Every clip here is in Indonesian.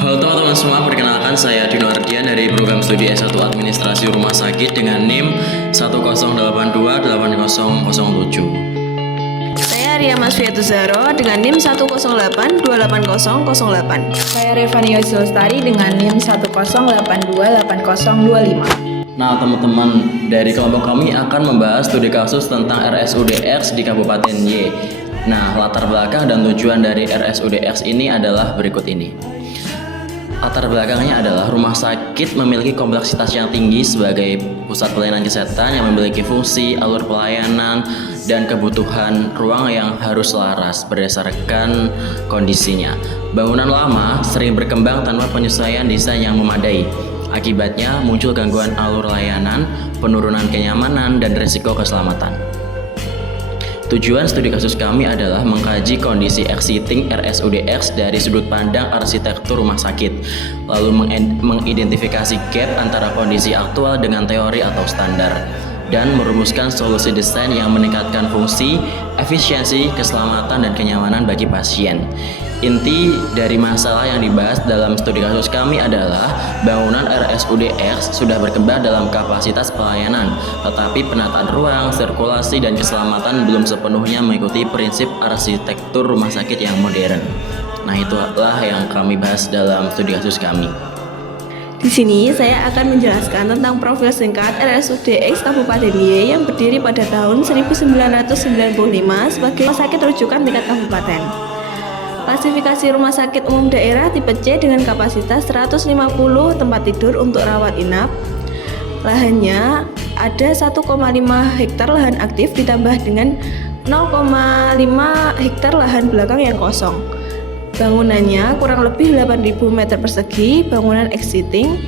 Halo teman-teman semua, perkenalkan saya Dino Ardian dari program studi S1 Administrasi Rumah Sakit dengan NIM 108280007. Saya Ria Masfiatu Zahro dengan NIM 108288008. Saya Revani Lestari dengan NIM 108280025. Nah teman-teman, dari kelompok kami akan membahas studi kasus tentang RSUDX di Kabupaten Y. Nah, latar belakang dan tujuan dari RSUDX ini adalah berikut ini. Latar belakangnya adalah rumah sakit memiliki kompleksitas yang tinggi sebagai pusat pelayanan kesehatan yang memiliki fungsi, alur pelayanan, dan kebutuhan ruang yang harus selaras berdasarkan kondisinya. Bangunan lama sering berkembang tanpa penyesuaian desain yang memadai. Akibatnya muncul gangguan alur layanan, penurunan kenyamanan, dan risiko keselamatan. Tujuan studi kasus kami adalah mengkaji kondisi existing RSUDX dari sudut pandang arsitektur rumah sakit, lalu mengidentifikasi gap antara kondisi aktual dengan teori atau standar, dan merumuskan solusi desain yang meningkatkan fungsi, efisiensi, keselamatan, dan kenyamanan bagi pasien. Inti dari masalah yang dibahas dalam studi kasus kami adalah bangunan RSUDX sudah berkembang dalam kapasitas pelayanan, tetapi penataan ruang, sirkulasi, dan keselamatan belum sepenuhnya mengikuti prinsip arsitektur rumah sakit yang modern. Nah, itulah yang kami bahas dalam studi kasus kami. Di sini saya akan menjelaskan tentang profil singkat RSUDX Kabupaten Y yang berdiri pada tahun 1995 sebagai rumah sakit rujukan tingkat kabupaten. Klasifikasi rumah sakit umum daerah tipe C dengan kapasitas 150 tempat tidur untuk rawat inap. Lahannya ada 1,5 hektar lahan aktif ditambah dengan 0,5 hektar lahan belakang yang kosong. Bangunannya kurang lebih 8.000 meter persegi, bangunan existing.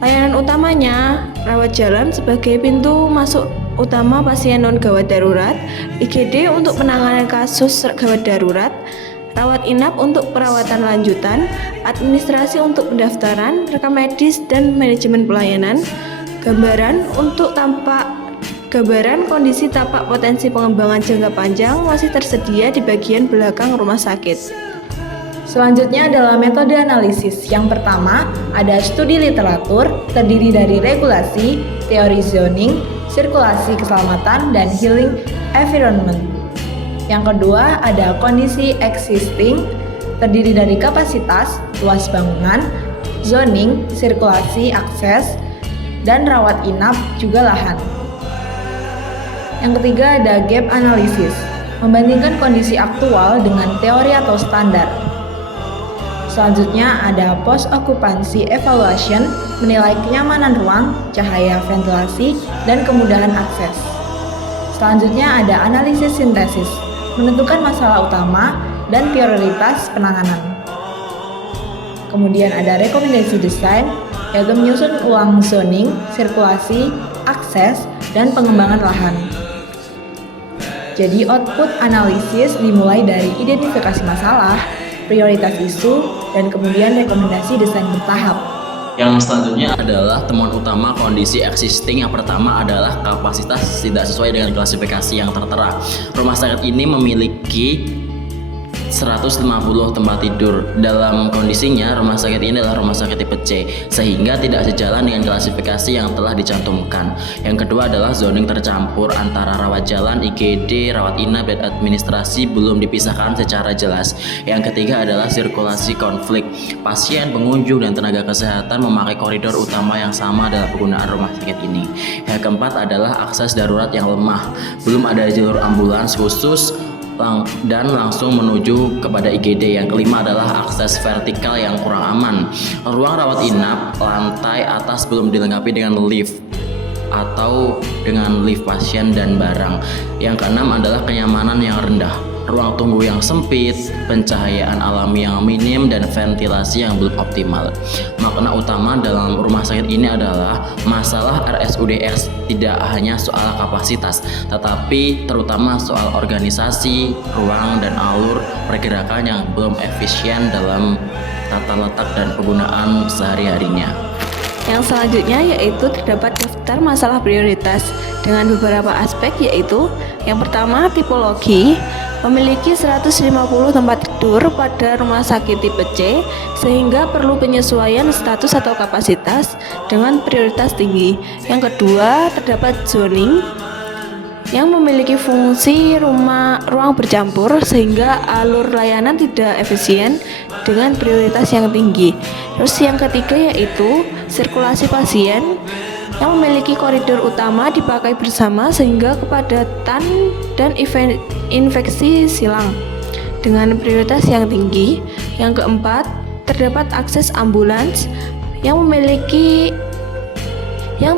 Layanan utamanya rawat jalan sebagai pintu masuk utama pasien non-gawat darurat, IGD untuk penanganan kasus gawat darurat, rawat inap untuk perawatan lanjutan, administrasi untuk pendaftaran, rekam medis dan manajemen pelayanan, gambaran kondisi tapak potensi pengembangan jangka panjang masih tersedia di bagian belakang rumah sakit. Selanjutnya adalah metode analisis. Yang pertama, ada studi literatur terdiri dari regulasi, teori zoning, sirkulasi keselamatan, dan healing environment. Yang kedua, ada kondisi existing terdiri dari kapasitas, luas bangunan, zoning, sirkulasi, akses, dan rawat inap juga lahan. Yang ketiga, ada gap analysis, membandingkan kondisi aktual dengan teori atau standar. Selanjutnya ada post occupancy evaluation, menilai kenyamanan ruang, cahaya, ventilasi, dan kemudahan akses. Selanjutnya ada analisis sintesis, menentukan masalah utama dan prioritas penanganan. Kemudian ada rekomendasi desain, yaitu menyusun ulang zoning, sirkulasi, akses, dan pengembangan lahan. Jadi output analisis dimulai dari identifikasi masalah, prioritas isu, dan kemudian rekomendasi desain bertahap. Yang selanjutnya adalah temuan utama kondisi existing. Yang pertama adalah kapasitas tidak sesuai dengan klasifikasi yang tertera. Rumah sakit ini memiliki 150 tempat tidur. Dalam kondisinya, rumah sakit ini adalah rumah sakit tipe C, sehingga tidak sejalan dengan klasifikasi yang telah dicantumkan. Yang kedua adalah zoning tercampur antara rawat jalan, IGD, rawat inap, dan administrasi belum dipisahkan secara jelas. Yang ketiga adalah sirkulasi konflik. Pasien, pengunjung, dan tenaga kesehatan memakai koridor utama yang sama dalam penggunaan rumah sakit ini. Yang keempat adalah akses darurat yang lemah. Belum ada jalur ambulans khusus dan langsung menuju kepada IGD. Yang kelima adalah akses vertikal yang kurang aman. Ruang rawat inap lantai atas belum dilengkapi dengan lift atau dengan lift pasien dan barang. Yang keenam adalah kenyamanan yang rendah. Ruang tunggu yang sempit, pencahayaan alami yang minim, dan ventilasi yang belum optimal. Makna utama dalam rumah sakit ini adalah masalah RSUDX tidak hanya soal kapasitas, tetapi terutama soal organisasi, ruang, dan alur pergerakan yang belum efisien dalam tata letak dan penggunaan sehari-harinya. Yang selanjutnya yaitu terdapat daftar masalah prioritas dengan beberapa aspek, yaitu yang pertama tipologi. memiliki 150 tempat tidur pada rumah sakit tipe C, sehingga perlu penyesuaian status atau kapasitas dengan prioritas tinggi. Yang kedua, terdapat zoning yang memiliki fungsi ruang bercampur sehingga alur layanan tidak efisien dengan prioritas yang tinggi. Terus yang ketiga yaitu sirkulasi pasien yang memiliki koridor utama dipakai bersama sehingga kepadatan dan infeksi silang dengan prioritas yang tinggi. Yang keempat, terdapat akses ambulans yang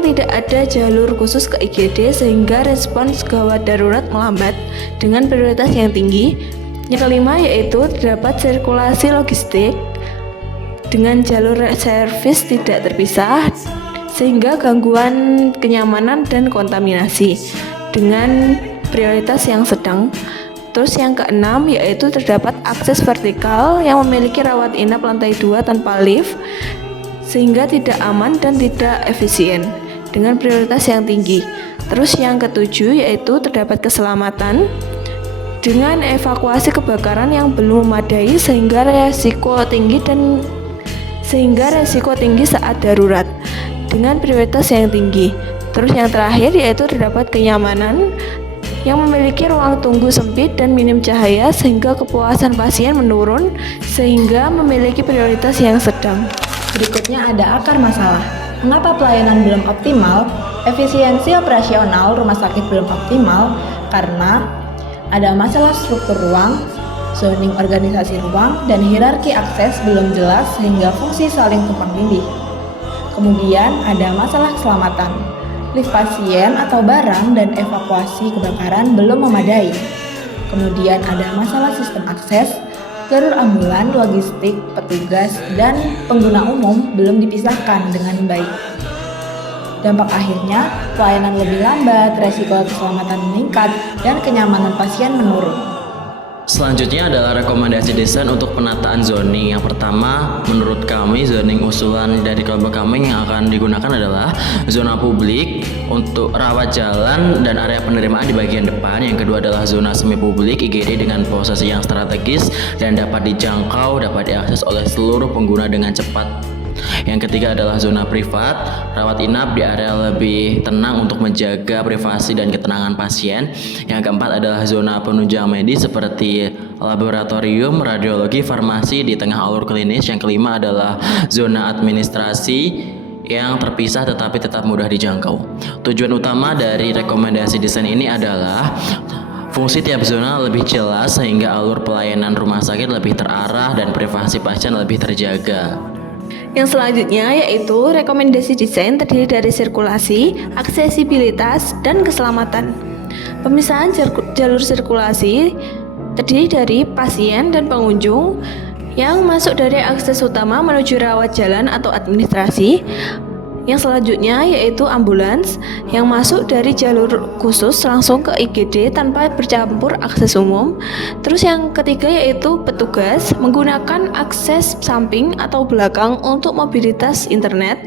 tidak ada jalur khusus ke IGD sehingga respons gawat darurat melambat dengan prioritas yang tinggi. Yang kelima yaitu terdapat sirkulasi logistik dengan jalur servis tidak terpisah sehingga gangguan kenyamanan dan kontaminasi dengan prioritas yang sedang. Terus yang keenam yaitu terdapat akses vertikal yang memiliki rawat inap lantai 2 tanpa lift sehingga tidak aman dan tidak efisien dengan prioritas yang tinggi. Terus yang ketujuh yaitu terdapat keselamatan dengan evakuasi kebakaran yang belum memadai sehingga resiko tinggi saat darurat dengan prioritas yang tinggi. Terus yang terakhir yaitu terdapat kenyamanan yang memiliki ruang tunggu sempit dan minim cahaya sehingga kepuasan pasien menurun sehingga memiliki prioritas yang sedang. Berikutnya ada akar masalah. Mengapa pelayanan belum optimal? Efisiensi operasional rumah sakit belum optimal karena ada masalah struktur ruang, zoning organisasi ruang, dan hierarki akses belum jelas sehingga fungsi saling tumpang tindih. Kemudian ada masalah keselamatan. Lift pasien atau barang dan evakuasi kebakaran belum memadai. Kemudian ada masalah sistem akses, jalur ambulan, logistik, petugas, dan pengguna umum belum dipisahkan dengan baik. Dampak akhirnya, pelayanan lebih lambat, resiko keselamatan meningkat, dan kenyamanan pasien menurun. Selanjutnya adalah rekomendasi desain untuk penataan zoning. Yang pertama, menurut kami zoning usulan dari kelompok kami yang akan digunakan adalah zona publik untuk rawat jalan dan area penerimaan di bagian depan. Yang kedua adalah zona semi publik IGD dengan posisi yang strategis dan dapat dijangkau, dapat diakses oleh seluruh pengguna dengan cepat. Yang ketiga adalah zona privat, rawat inap di area lebih tenang untuk menjaga privasi dan ketenangan pasien. Yang keempat adalah zona penunjang medis seperti laboratorium, radiologi, farmasi di tengah alur klinis. Yang kelima adalah zona administrasi yang terpisah tetapi tetap mudah dijangkau. Tujuan utama dari rekomendasi desain ini adalah fungsi tiap zona lebih jelas sehingga alur pelayanan rumah sakit lebih terarah dan privasi pasien lebih terjaga. Yang selanjutnya yaitu rekomendasi desain terdiri dari sirkulasi, aksesibilitas, dan keselamatan. Pemisahan jalur sirkulasi terdiri dari pasien dan pengunjung yang masuk dari akses utama menuju rawat jalan atau administrasi. Yang selanjutnya yaitu ambulans yang masuk dari jalur khusus langsung ke IGD tanpa bercampur akses umum. Terus yang ketiga yaitu petugas menggunakan akses samping atau belakang untuk mobilitas internet.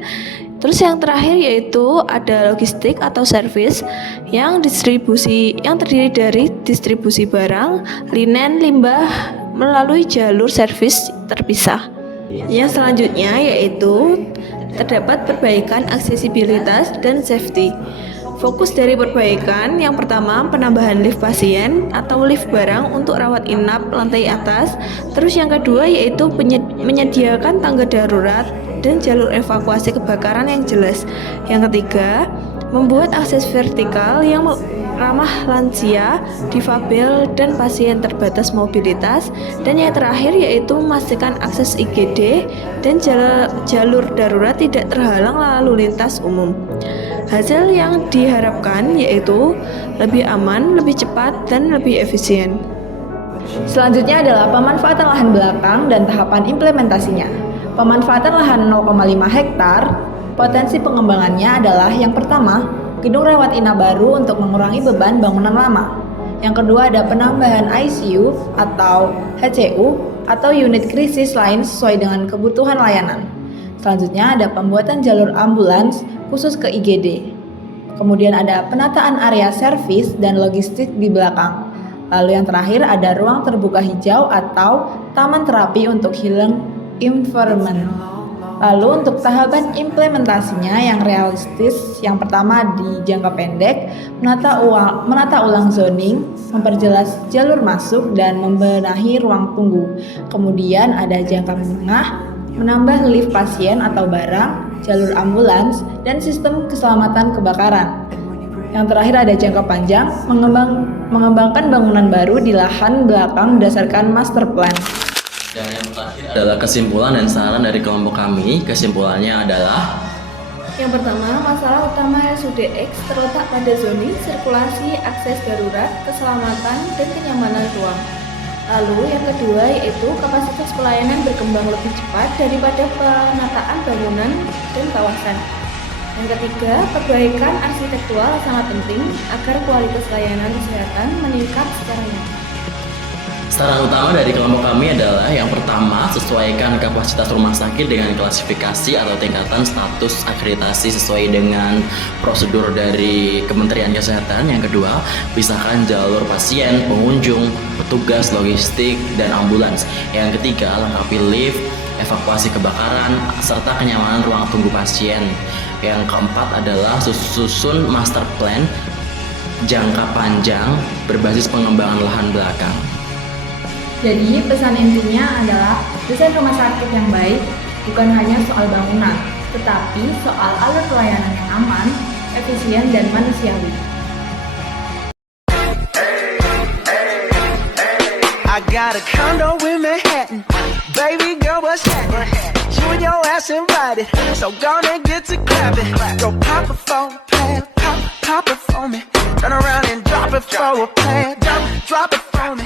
Terus yang terakhir yaitu ada logistik atau servis yang terdiri dari distribusi barang, linen, limbah melalui jalur servis terpisah. Yang selanjutnya yaitu terdapat perbaikan aksesibilitas dan safety. Fokus dari perbaikan yang pertama penambahan lift pasien atau lift barang untuk rawat inap lantai atas. Terus yang kedua yaitu menyediakan tangga darurat dan jalur evakuasi kebakaran yang jelas. Yang ketiga, membuat akses vertikal yang ramah lansia, difabel, dan pasien terbatas mobilitas. Dan yang terakhir yaitu memastikan akses IGD dan jalur darurat tidak terhalang lalu lintas umum. Hasil yang diharapkan yaitu lebih aman, lebih cepat, dan lebih efisien. Selanjutnya adalah pemanfaatan lahan belakang dan tahapan implementasinya. Pemanfaatan lahan 0,5 hektar, potensi pengembangannya adalah yang pertama, gedung rawat inap baru untuk mengurangi beban bangunan lama. Yang kedua ada penambahan ICU atau HCU atau unit krisis lain sesuai dengan kebutuhan layanan. Selanjutnya ada pembuatan jalur ambulans khusus ke IGD. Kemudian ada penataan area servis dan logistik di belakang. Lalu yang terakhir ada ruang terbuka hijau atau taman terapi untuk healing environment. Lalu untuk tahapan implementasinya yang realistis, yang pertama di jangka pendek, menata ulang zoning, memperjelas jalur masuk dan membenahi ruang tunggu. Kemudian ada jangka menengah, menambah lift pasien atau barang, jalur ambulans, dan sistem keselamatan kebakaran. Yang terakhir ada jangka panjang, mengembangkan bangunan baru di lahan belakang berdasarkan master plan. Dan yang terakhir adalah kesimpulan dan saran dari kelompok kami. Kesimpulannya adalah Yang pertama, masalah utama RSUD X terletak pada zoning, sirkulasi, akses darurat, keselamatan, dan kenyamanan ruang. Lalu yang kedua yaitu kapasitas pelayanan berkembang lebih cepat daripada penataan bangunan dan kawasan. Yang ketiga, perbaikan arsitektural sangat penting agar kualitas layanan kesehatan meningkat secara nyata. saran utama dari kelompok kami adalah yang pertama, sesuaikan kapasitas rumah sakit dengan klasifikasi atau tingkatan status akreditasi sesuai dengan prosedur dari Kementerian Kesehatan. Yang kedua, pisahkan jalur pasien, pengunjung, petugas logistik, dan ambulans. Yang ketiga, lengkapi lift, evakuasi kebakaran, serta kenyamanan ruang tunggu pasien. Yang keempat adalah susun master plan jangka panjang berbasis pengembangan lahan belakang. Jadi pesan intinya adalah desain rumah sakit yang baik bukan hanya soal bangunan, tetapi soal alur pelayanan yang aman, efisien, dan manusiawi. I got a condo in Manhattan. Baby girl, what's happening? You and your ass invited, so gonna get to clapping. Go pop it for a plan, pop it for me. Turn around and drop it for a plan, drop it for me.